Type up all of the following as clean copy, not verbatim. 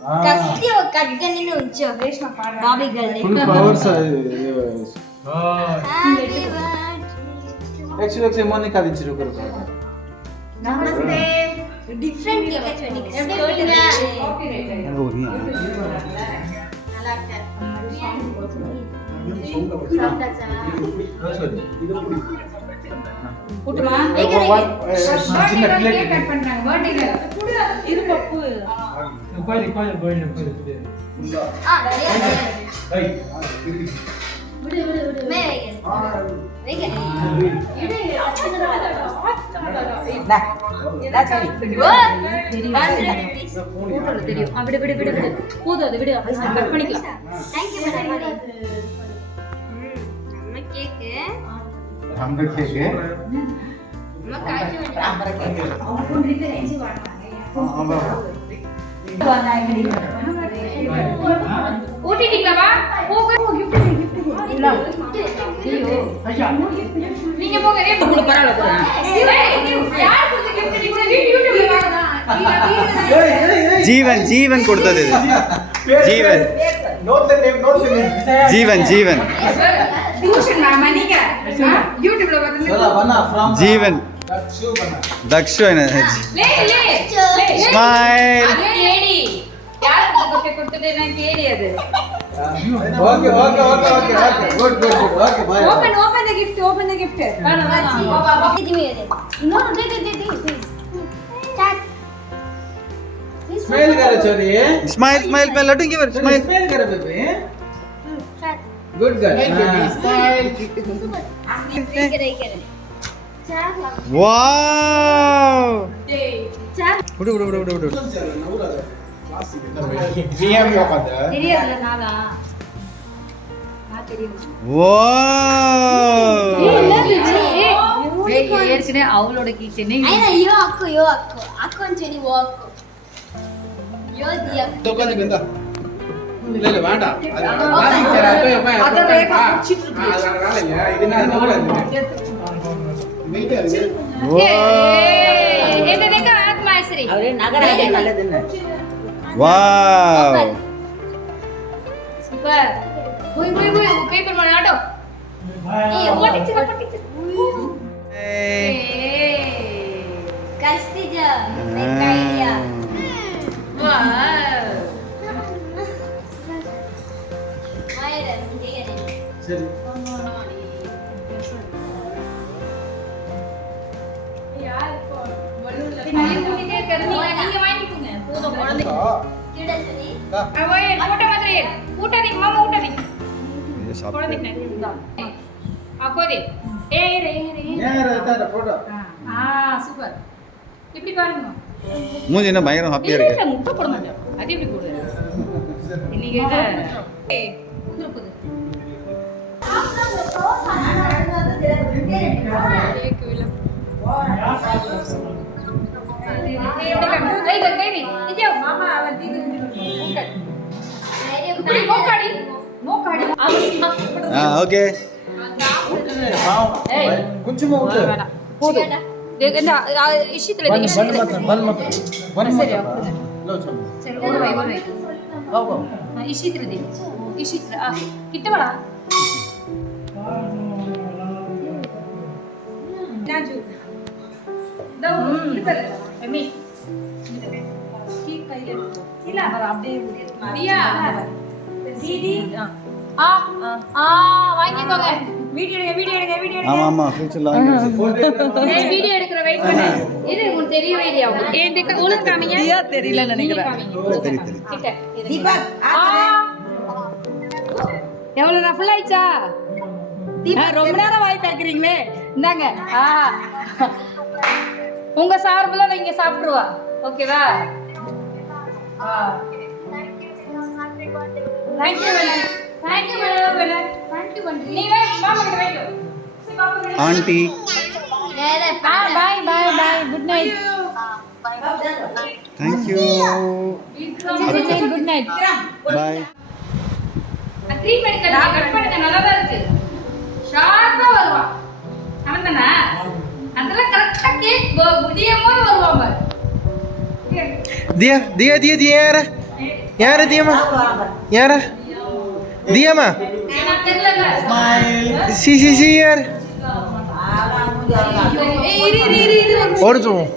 కస్తి ఒక కగ్గని ఉంచో రేష్మ పాడ బాబీ girl full powers actually Monika दिन्छु रुको नमस्ते डिफरेंट केक है கூட்டமா சின்ன பிளேட் கட் பண்றாங்க பர்த்டே இரு பப்பு கோயில் ரைட் விடு மே வைங்க தெரியும் விடு போதும் அது விடு கட் பண்ணிக்கலாம் थैंक यू மேடம் நம்ம கேக் நம்ம காய்ச்சி ஊட்டிட்டீங்களா போங்க நீங்க போங்க உங்களுக்கு பரவாயில்ல யார் கொடுத்த gift நீங்க யூடியூப்ல வாங்குறதா ஜீவன் கொடுத்தது இது ஜீவன் ஜீவன் டியூஷன் மேம் நீங்க யூடியூப்ல வந்து ஜீவன் दक्षु है ना ले स्माइल केडी यार கொடுத்தது நான் கேடி அது okay good bye open the gift नो दे चाट स्माइल करे छोरी स्माइल पे लड्डू गिव स्माइल करे बेबी चाट गुड गर्ल स्माइल करे वाओ चाट उड़ தெரியாதுல நாளா நான் தெரியும் वाओ ஏற்கனவே அவளோட கிச்சனே అయినా యో అక్కు అక్కు అని చెని ఓ అక్కు యో దియా तो कल बंदा ले வேண்டாம் அது வாசிங்க அத வேக குச்சிட்டு இருக்கு அதனால இல்ல இதுனா நூல வெயிட் ஆகுது என்ன தேக்க ஆத்மாஸ்ரீ அவரே நகராஜே நல்லதுன்னு वाओ சூப்பர் போய் பேப்பர் பண்ண ஆட்டோ ஏய் ஓட்டிச்சு கஸ்திஜா கையா வாவ் மாயரா இங்கே சரி யார் இப்போ பலூன்ல நான் கூட்டிட்டே இருக்கேன் நீங்க வாங்கிக்கோங்க போதும் குழந்தைக்கு கிட சரி அவய் ஊட்ட மாதிரி ஊட்டாதீங்க மாமா ஊட்டாதீங்க ये सब குழந்தைக்கு இந்தா ஆகோதே ஏய் ரே நேரா தர போடா சூப்பர் இப்படி பாருங்க மூஞ்சி என்ன பயங்கர ஹாப்பியா இருக்கு இல்ல முட்டை போட மாட்டேன் அது எப்படி போடுறது இன்னைக்கு என்ன ஏய் புது கேக் வில மாமா அவன் தீது மோக்காடி ஓகே கொஞ்சமா விட்டு போதும் இஷ்டத்துல बन मत சரி लो चलो சரி ஒரு வை आओ இஷ்டத்துல दे இஷ்டத்துல கிட்ட வாடா நாஜு இது எமி கையில இல்ல அப்படியே தியா தீதி வாங்கிக்கோங்க வீடியோ எடுங்க ஆமா ஆமா ஃபியூச்சர்ல வாங்கி வீடியோ எடுக்கிற வெயிட் பண்ணு இது உங்களுக்கு தெரியவே இல்லையா ஏன் தெக்க உங்களுக்கு காமிங்க தியா தெரியல நினைக்கிறேன் தெரியும் கிட்ட தீபக் எவ்வளவு நான் ஃபுல் ஆயிச்சா ரொம்ப நேரம் வாய் தாக்குறீங்களே இந்தாங்க உங்க சார்புல நீங்க சாப்பிடுவா ஓகேவா தேங்க் யூ மேடம் நீ வே மாமா கிட்ட wait aunty bye good night thank you good night bye cream எடுக்க கட் பண்ணுங்க நல்லா தான் இருக்கு ஷார்ப்பா வருவா அவன் தானா அதெல்லாம் கரெக்ட்டா கேக் புதியமா வருவாங்க दिया दिया दिया दिया यार யாரு தியாமா யாரா தியாமா நான் தெரியல சி சி சி யார் ஓடுச்சோம்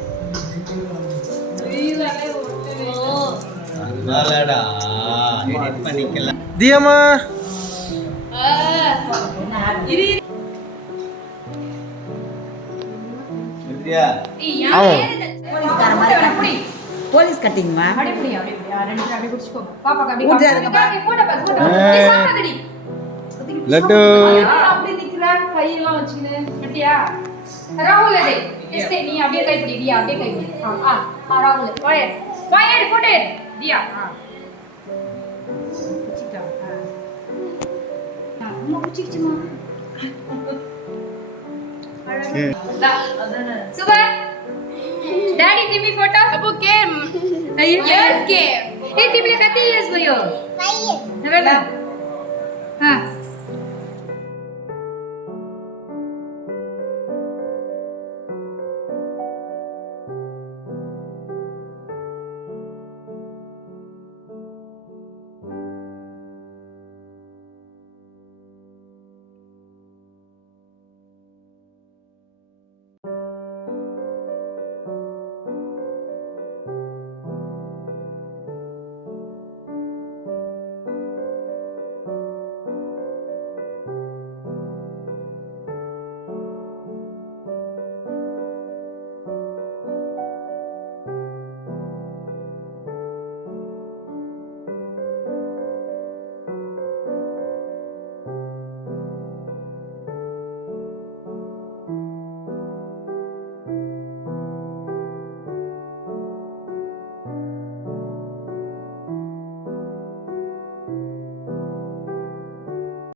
வாலடா எடிட் பண்ணிக்கலாம் தியாமா சரியா அவன் போலீஸ்கார மாதிரி போலீஸ் கட்டிங்மா அப்படியே புடி அப்படியே புடி ரெண்டு அப்படியே குடிச்சுக்கோ பாப்பா அப்படியே ஊத்துறாங்க பா. போட்டோ பாரு போட்டோ நீ சாப்பிடுடி லட்டு அப்படியே நிக்கிற கையெல்லாம் வச்சிட்டு கட்டியா ராகுல் அதே எஸ்டே நீ அப்படியே கை பிடி தியா அப்படியே கை பிடி ராகுல் வாயர் வாயர் போட்டோ தியா குச்சிட்டா அம்மா குச்சிச்சுமா சுபர் Daddy, give me photo. Abu came. Yes, came. Hey, tiba kati yes boyo. Five. Nabela.